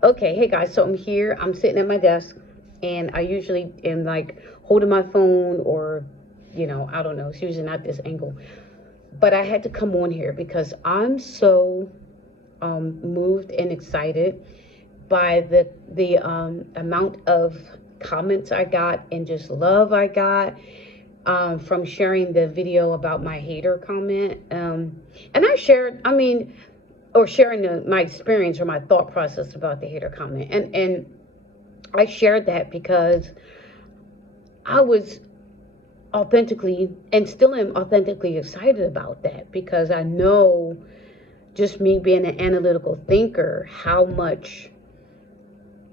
Okay, hey guys, so I'm here. I'm sitting at my desk, and I usually am like holding my phone, or, I don't know, it's usually not this angle. But I had to come on here because I'm so moved and excited by the amount of comments I got and just love I got from sharing the video about my hater comment. And I shared, or sharing my experience or my thought process about the hater comment. And I shared that because I was authentically, and still am authentically, excited about that, because I know, just me being an analytical thinker, how much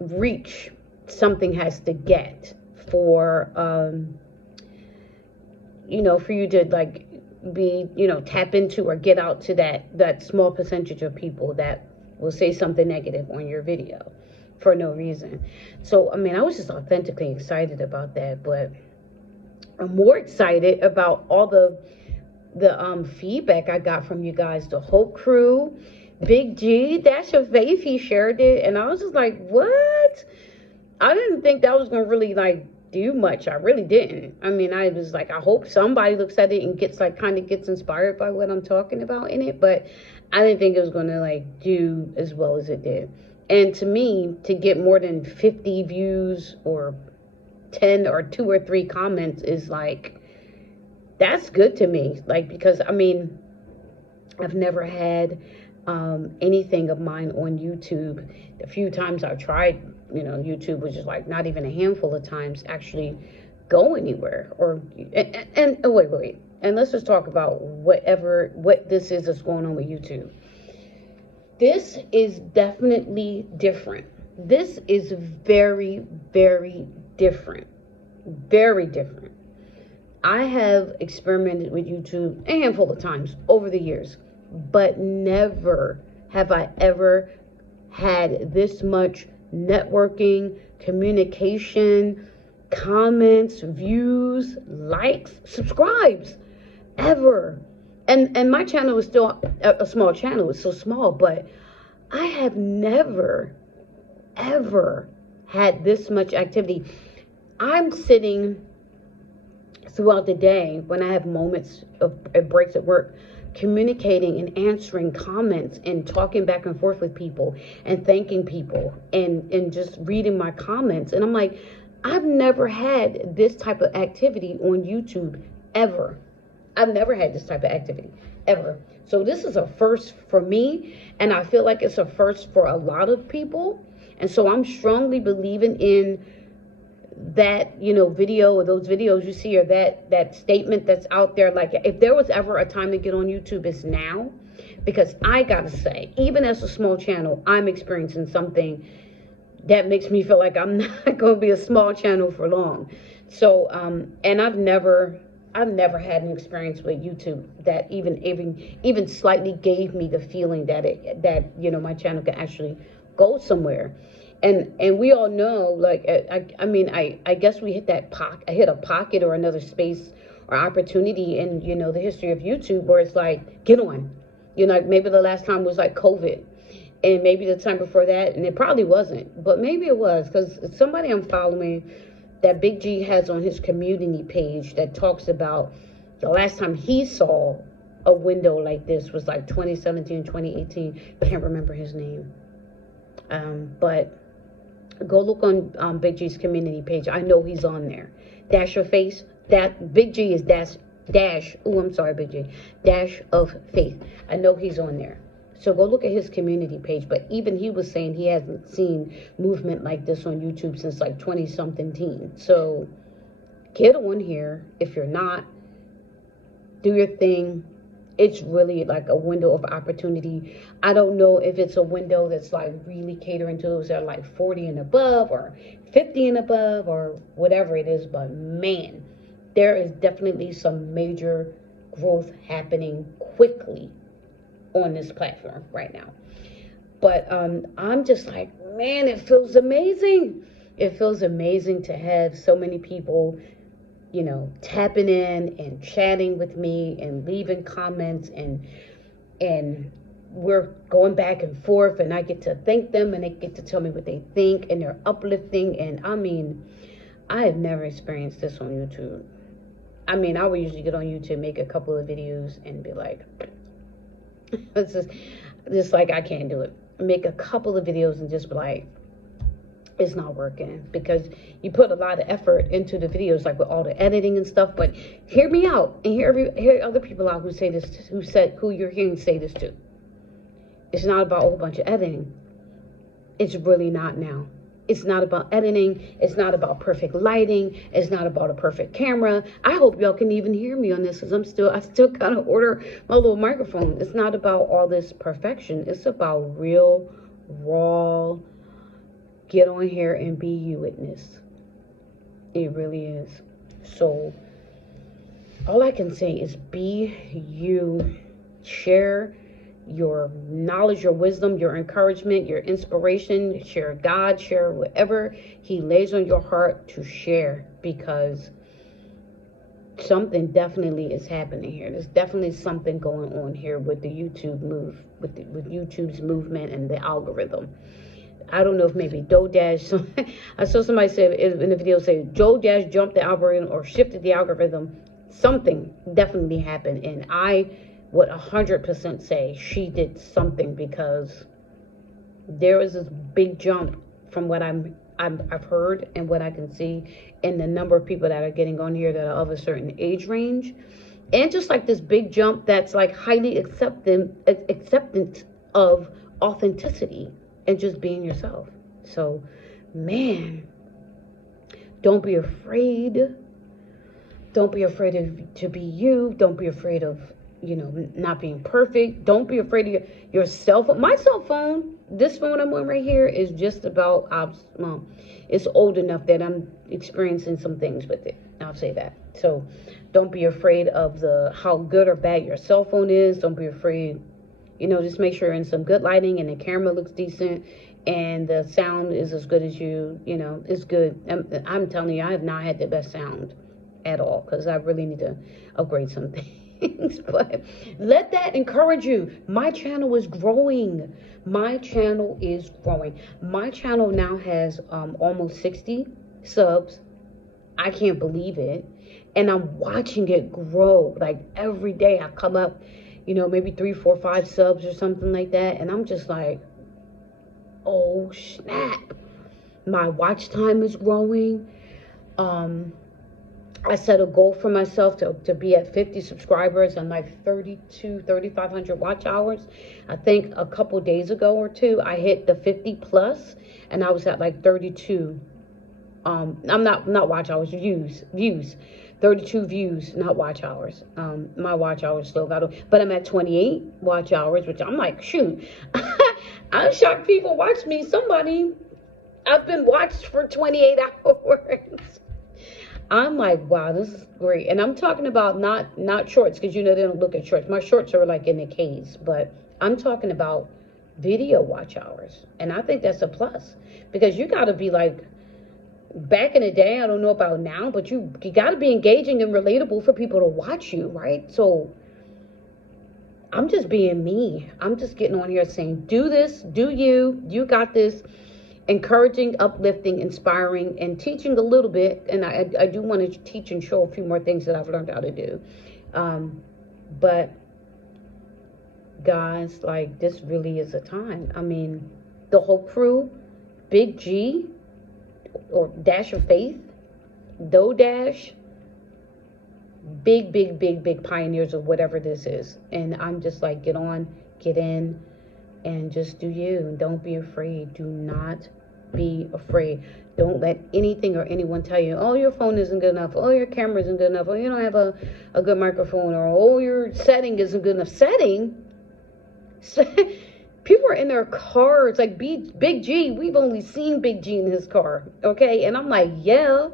reach something has to get for for you to like be, tap into or get out to that small percentage of people that will say something negative on your video for no reason. So I was just authentically excited about that. But I'm more excited about all the feedback I got from you guys, the whole crew. Big G, that's your faith, he shared it, and I was just like, what? I didn't think that was gonna really like do much. I really didn't. I was like, I hope somebody looks at it and gets like kind of gets inspired by what I'm talking about in it, but I didn't think it was gonna like do as well as it did. And to me, to get more than 50 views or 10 or 2 or 3 comments is like, that's good to me. Like, because I've never had anything of mine on YouTube. The few times I've tried, YouTube was just like not even a handful of times actually go anywhere. And wait, and let's just talk about what this is that's going on with YouTube. This is definitely different. This is very, very different. Very different. I have experimented with YouTube a handful of times over the years, but never have I ever had this much networking, communication, comments, views, likes, subscribes, ever. And my channel is still a small channel. It's so small, but I have never, ever had this much activity. I'm sitting throughout the day, when I have moments of breaks at work, communicating and answering comments and talking back and forth with people and thanking people and just reading my comments. And I'm like, I've never had this type of activity on YouTube ever. I've never had this type of activity ever. So this is a first for me, and I feel like it's a first for a lot of people. And so I'm strongly believing in that, video, or those videos you see, or that statement that's out there. Like, if there was ever a time to get on YouTube, it's now. Because I gotta say, even as a small channel, I'm experiencing something that makes me feel like I'm not going to be a small channel for long. So and I've never had an experience with YouTube that even slightly gave me the feeling that my channel can actually go somewhere. And we all know, like, I guess we hit I hit a pocket or another space or opportunity in, the history of YouTube, where it's like, get on. Maybe the last time was like COVID, and maybe the time before that, and it probably wasn't, but maybe it was, because somebody I'm following that Big G has on his community page that talks about the last time he saw a window like this was like 2017, 2018. Can't remember his name. But go look on Big G's community page. I know he's on there. Dash of Faith. That Big G is dash. Oh, I'm sorry, Big G. Dash of Faith. I know he's on there. So go look at his community page. But even he was saying he hasn't seen movement like this on YouTube since like 20-something teen. So get on here. If you're not, do your thing. It's really like a window of opportunity. I don't know if it's a window that's like really catering to those that are like 40 and above, or 50 and above, or whatever it is. But man, there is definitely some major growth happening quickly on this platform right now. But I'm just like, man, it feels amazing. It feels amazing to have so many people, tapping in and chatting with me and leaving comments and we're going back and forth, and I get to thank them, and they get to tell me what they think, and they're uplifting. And I mean, I have never experienced this on YouTube. I mean, I would usually get on YouTube, make a couple of videos, and be like, it's just like, I can't do it. Make a couple of videos and just be like, it's not working, because you put a lot of effort into the videos, like with all the editing and stuff. But hear me out, and hear other people out who say this, who you're hearing say this too. It's not about a whole bunch of editing. It's really not now. It's not about editing. It's not about perfect lighting. It's not about a perfect camera. I hope y'all can even hear me on this, because I still kind of order my little microphone. It's not about all this perfection. It's about real, raw, get on here and be you witness. It really is. So all I can say is be you. Share your knowledge, your wisdom, your encouragement, your inspiration. Share God, share whatever he lays on your heart to share, because something definitely is happening here. There's definitely something going on here with the YouTube with YouTube's movement and the algorithm. I don't know if maybe DoorDash, I saw somebody say in the video, say DoorDash jumped the algorithm or shifted the algorithm. Something definitely happened, and I would 100% say she did something, because there was this big jump from what I've heard and what I can see, in the number of people that are getting on here that are of a certain age range, and just like this big jump that's like highly acceptance of authenticity and just being yourself. So, man, don't be afraid. Don't be afraid to be you. Don't be afraid of, not being perfect. Don't be afraid of your cell phone. My cell phone, this phone I'm on right here, is just about, it's old enough that I'm experiencing some things with it. I'll say that. So don't be afraid of how good or bad your cell phone is. Don't be afraid. Just make sure you're in some good lighting and the camera looks decent and the sound is as good as it's good. I'm telling you, I have not had the best sound at all, because I really need to upgrade some things. But let that encourage you. My channel is growing. My channel is growing. My channel now has almost 60 subs. I can't believe it. And I'm watching it grow. Like every day I come up, maybe 3, 4, 5 subs or something like that. And I'm just like, oh snap. My watch time is growing. I set a goal for myself to be at 50 subscribers and like 3,500 watch hours. I think a couple days ago or two, I hit the 50 plus, and I was at like 32. I'm not watch hours, views. 32 views, not watch hours. My watch hours still got, but I'm at 28 watch hours, which I'm like, shoot. I'm shocked people watch me. I've been watched for 28 hours. I'm like, wow, this is great. And I'm talking about not shorts, because they don't look at shorts. My shorts are like in the case, but I'm talking about video watch hours. And I think that's a plus, because you got to be like, back in the day, I don't know about now, but you got to be engaging and relatable for people to watch you, right? So I'm just being me. I'm just getting on here saying, do this, do you got this. Encouraging, uplifting, inspiring, and teaching a little bit. And I do want to teach and show a few more things that I've learned how to do. But guys, like, this really is a time. I mean, the whole crew, Big G, or Dash of Faith, DoorDash, big pioneers of whatever this is. And I'm just like, get on, get in, and just do you. Don't be afraid. Do not be afraid. Don't let anything or anyone tell you, oh, your phone isn't good enough. Oh, your camera isn't good enough. Oh, you don't have a good microphone. Or, oh, your setting isn't good enough. Setting? People are in their cars. Like Big G, we've only seen Big G in his car. Okay? And I'm like, yeah,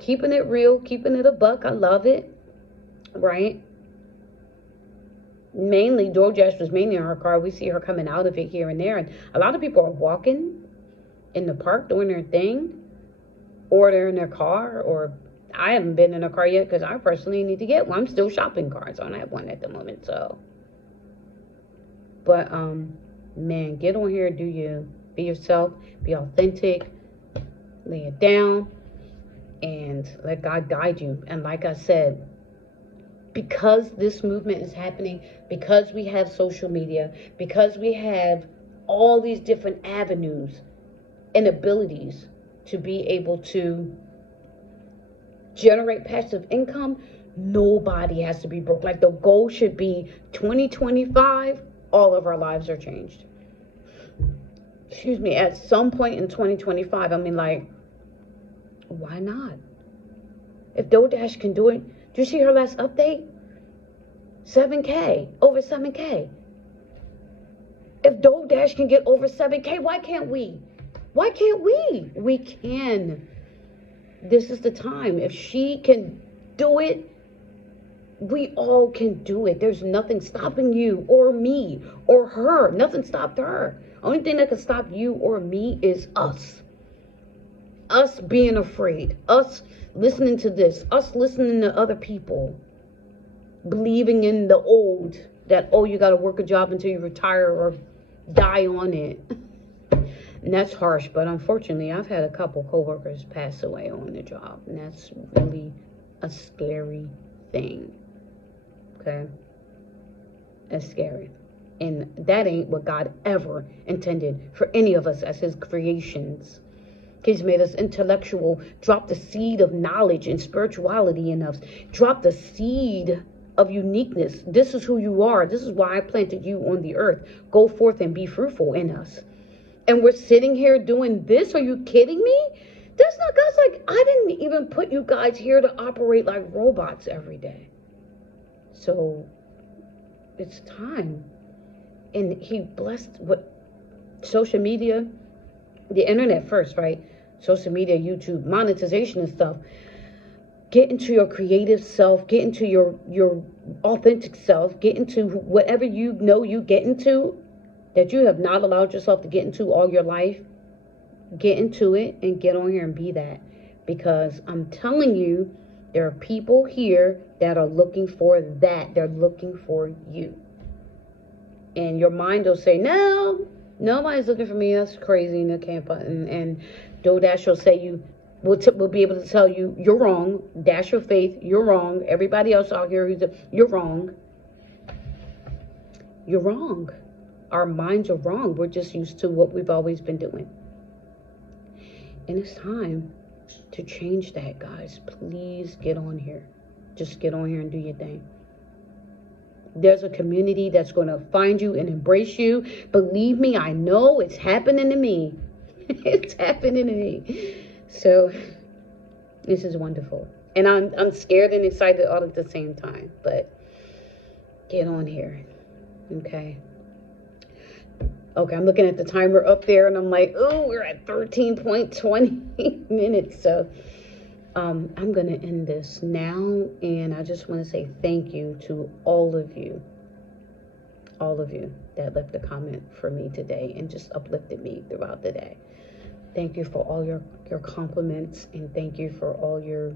keeping it real, keeping it a buck. I love it. Right? Mainly, DoorDash was mainly in her car. We see her coming out of it here and there. And a lot of people are walking in the park doing their thing. Or they're in their car. Or I haven't been in a car yet, because I personally need to get one. I'm still shopping cars. I don't have one at the moment. So But man, get on here, do you, be yourself, be authentic, lay it down, and let God guide you. And like I said, because this movement is happening, because we have social media, because we have all these different avenues and abilities to be able to generate passive income, nobody has to be broke. Like, the goal should be 2025, all of our lives are changed. Excuse me, at some point in 2025, I mean, like, why not? If DoorDash can do it, did you see her last update? 7K, over 7K. If DoorDash can get over 7K, why can't we? Why can't we? We can. This is the time. If she can do it, we all can do it. There's nothing stopping you or me or her. Nothing stopped her. Only thing that can stop you or me is us. Us being afraid. Us listening to this. Us listening to other people. Believing in the old. That, oh, you got to work a job until you retire or die on it. And that's harsh, but unfortunately, I've had a couple coworkers pass away on the job, and that's really a scary thing. Okay? That's scary. And that ain't what God ever intended for any of us as his creations. He's made us intellectual, dropped the seed of knowledge and spirituality in us, dropped the seed of uniqueness. This is who you are. This is why I planted you on the earth. Go forth and be fruitful in us. And we're sitting here doing this? Are you kidding me? That's not, God's like, I didn't even put you guys here to operate like robots every day. So it's time. And he blessed what social media, the internet first, right? Social media, YouTube, monetization and stuff. Get into your creative self, get into your authentic self, get into whatever you know you get into that you have not allowed yourself to get into all your life. Get into it and get on here and be that. Because I'm telling you, there are people here that are looking for that. They're looking for you. And your mind will say, no, nobody's looking for me. That's crazy. And I can't. And DoorDash will say will be able to tell you, you're wrong. Dash your faith. You're wrong. Everybody else out here, you're wrong. You're wrong. Our minds are wrong. We're just used to what we've always been doing. And it's time to change that, guys. Please get on here. Just get on here and do your thing. There's a community that's going to find you and embrace you. Believe me, I know it's happening to me. It's happening to me. So this is wonderful. And I'm scared and excited all at the same time. But get on here. Okay. Okay, I'm looking at the timer up there, and I'm like, oh, we're at 13.20 minutes. So I'm going to end this now, and I just want to say thank you to all of you that left a comment for me today and just uplifted me throughout the day. Thank you for all your compliments, and thank you for all your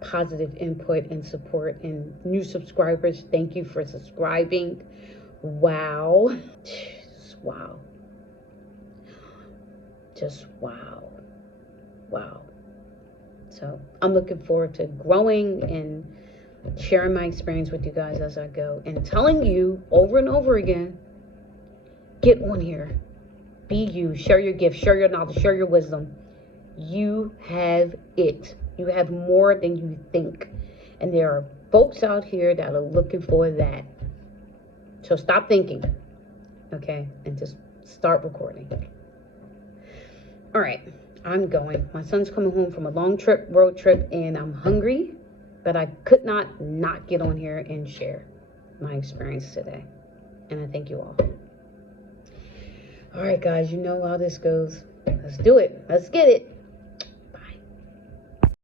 positive input and support. And new subscribers, thank you for subscribing. Wow. Wow. Just wow. Wow. So I'm looking forward to growing and sharing my experience with you guys as I go, and telling you over and over again, get on here. Be you. Share your gift. Share your knowledge. Share your wisdom. You have it. You have more than you think. And there are folks out here that are looking for that. So stop thinking. Okay, and just start recording. All right, I'm going. My son's coming home from a long road trip, and I'm hungry, but I could not get on here and share my experience today. And I thank you all. All right, guys, you know how this goes. Let's do it. Let's get it.